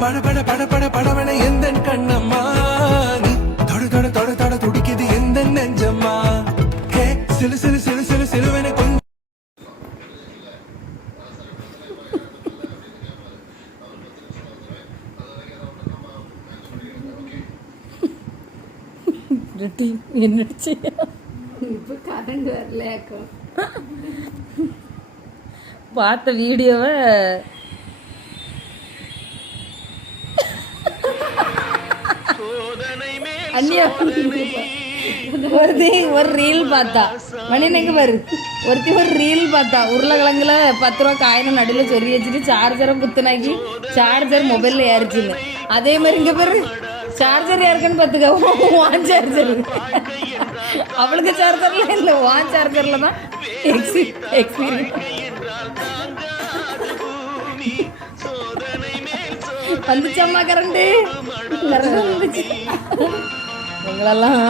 பட பட பட பட படவன எந்த கண்ணம்மா நீ தொட தொட தொட தொட துடிக்குது எந்த நெஞ்சம்மா ஹே சிலு சிலு சிலு சிலு சிலுவன கொஞ்சம் என்னடி செய்ய இப்போ கரண்ட் வரலையாக்கும் பார்த்த வீடியோவை அண்ணியா ஒரு ரீல் பார்த்தா மணினங்க பாரு ஒருத்தி ஒரு ரீல் பார்த்தா உருளைக்கிழங்குல 10 ரூபா காயினும் நடுவில் சொல்லி வச்சுட்டு சார்ஜரை புத்துனாக்கி சார்ஜர் மொபைல்ல ஏறிச்சுன்னு அதே மாதிரி இங்க பாரு சார்ஜர் யாருக்குன்னு பார்த்துக்க வான் சார்ஜர் அவளுக்கு சார்ஜர்ல இல்லை வான் சார்ஜர்ல தான் எக்ஸ்பீரியன்ஸ் வந்துச்சம்மா கரண்ட் வந்துச்சு உங்களெல்லாம்